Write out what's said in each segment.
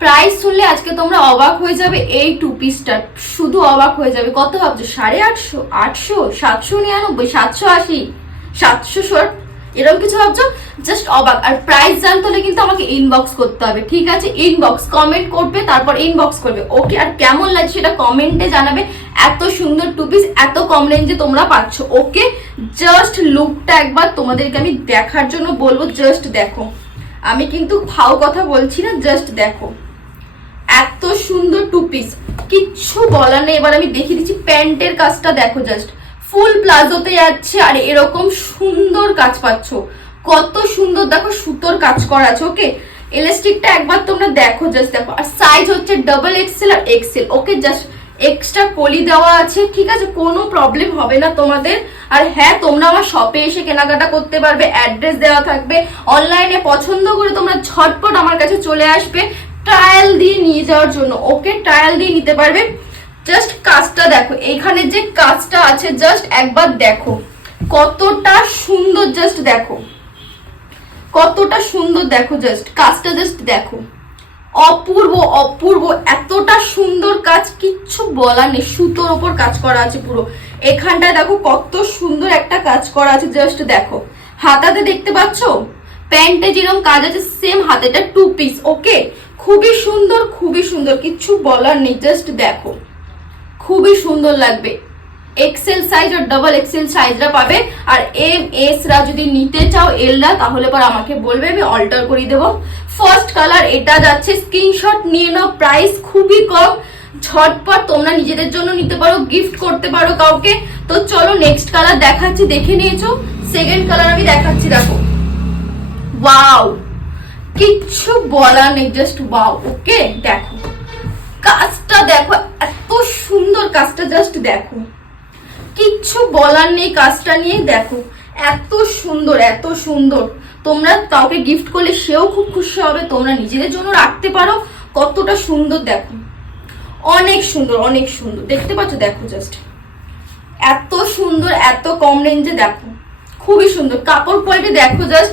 Price শুনলে আজকে তোমরা অবাক হয়ে যাবে। এই টু পিসটা শুধু অবাক হয়ে যাবে। কত ভাবছো? 850, 800, 799, 780, 700, এরকম কিছু ভাবছো? জাস্ট অবাক। আর প্রাইস জানতে হলে কিন্তু আমাকে ইনবক্স করতে হবে, ঠিক আছে? ইনবক্স কমেন্ট করবে, তারপর ইনবক্স করবে, ওকে? আর কেমন লাগছে সেটা কমেন্টে জানাবে। এত সুন্দর টু পিস এত কম রেঞ্জে তোমরা পাচ্ছ, ওকে? জাস্ট লুকটা একবার তোমাদেরকে আমি দেখার জন্য বলবো, জাস্ট দেখো। আমি কিন্তু ফাও কথা বলছি না, জাস্ট দেখো এত সুন্দর টু পিস, কিচ্ছু বলার নেই। এবার আমি দেখিয়ে দিচ্ছি প্যান্টের কাজটা দেখো, জাস্ট ফুল প্লাজোতে যাচ্ছে আর এরকম সুন্দর কাজ পাচ্ছ। কত সুন্দর দেখো, সুতোর কাজ করা আছে, ওকে? এলাস্টিকটা একবার তোমরা দেখো, জাস্ট দেখো। আর সাইজ হচ্ছে ডাবল এক্সেল আর এক্সেল, ওকে? জাস্ট এক্সট্রা কলি দেওয়া আছে, ঠিক আছে? কোনো প্রবলেম হবে না তোমাদের। আর হ্যাঁ, তোমরা আমার শপে এসে কেনাকাটা করতে পারবে, অ্যাড্রেস দেওয়া থাকবে। অনলাইনে পছন্দ করে তোমরা ঝটপট আমার কাছে চলে আসবে ট্রায়াল দিয়ে নিয়ে যাওয়ার জন্য, ওকে? ট্রায়াল দিয়ে নিতে পারবে। জাস্ট কাজটা দেখো, এইখানে যে কাজটা আছে জাস্ট একবার দেখো কতটা সুন্দর, জাস্ট দেখো কতটা সুন্দর, দেখো জাস্ট কাজটা, জাস্ট দেখো অপূর্ব অপূর্ব, এতটা সুন্দর কাজ, কিচ্ছু বলার নেই। সুতোর ওপর কাজ করা আছে পুরো। এখানটায় দেখো কত সুন্দর একটা কাজ করা আছে, জাস্ট দেখো। হাতাতে দেখতে পাচ্ছ প্যান্টে যেরকম কাজ আছে সেম হাতেটা টু পিস, ওকে? খুবই সুন্দর, খুবই সুন্দর, কিচ্ছু বলার নেই। জাস্ট দেখো খুবই সুন্দর লাগবে। এক্সেল সাইজ আর ডাবল এক্সেল সাইজরা পাবে। আর এম এস রা যদি নিতে চাও, এলরা, তাহলে পর আমাকে বলবে, আমি অল্টার করে দেবো। ফার্স্ট কালার এটা যাচ্ছে, স্ক্রিনশট নিয়ে নাও। প্রাইস খুবই কম, ঝটপট তোমরা নিজেদের জন্য নিতে পারো, গিফট করতে পারো কাউকে। তো চলো নেক্সট কালার দেখাচ্ছি, দেখে নিয়েছো। সেকেন্ড কালার আমি দেখাচ্ছি, দেখো। ওয়াও, কিচ্ছু বলার নেই, জাস্ট ওয়াও, ওকে? দেখো কাজটা দেখো, এত সুন্দর কাজটা, জাস্ট দেখো, কিচ্ছু বলার নেই কাজটা নিয়ে। দেখো এত সুন্দর, এত সুন্দর। তোমরা কাউকে গিফট করলে সেও খুব খুশি হবে, তোমরা নিজেদের জন্য রাখতে পারো। কতটা সুন্দর দেখো, অনেক সুন্দর, অনেক সুন্দর। দেখতে পাচ্ছ? দেখো জাস্ট এত সুন্দর, এত কম রেঞ্জে, দেখো খুবই সুন্দর। কাপড় কোয়ালিটি দেখো, জাস্ট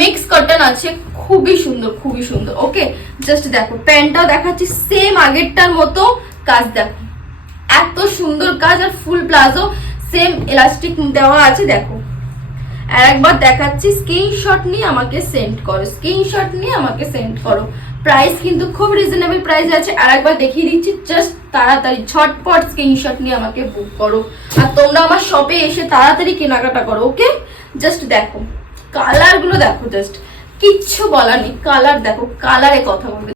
মিক্স কটন আছে, খুবই সুন্দর, খুবই সুন্দর, ওকে? জাস্ট দেখো প্যান্টটাও দেখাচ্ছি সেম আগেরটার মতো কাজ, দেখো এত সুন্দর কাজ। আর ফুল প্লাজো সেম এলাস্টিক দেওয়া আছে, দেখো। আর একবার দেখাচ্ছি, স্ক্রিনশট নিয়ে আমাকে সেন্ড করো, স্ক্রিনশট নিয়ে আমাকে সেন্ড করো। প্রাইস কিন্তু খুব রিজনেবল প্রাইস আছে। আর একবার দেখিয়ে দিচ্ছি, জাস্ট তাড়াতাড়ি ঝটপট স্ক্রিনশট নিয়ে আমাকে বুক করো। আর তোমরা আমার শপে এসে তাড়াতাড়ি কেনাকাটা করো, ওকে? জাস্ট দেখো কালার গুলো, দেখো জাস্ট কিচ্ছু বলার নেই। কালার দেখো, কালারে কথা বলবে।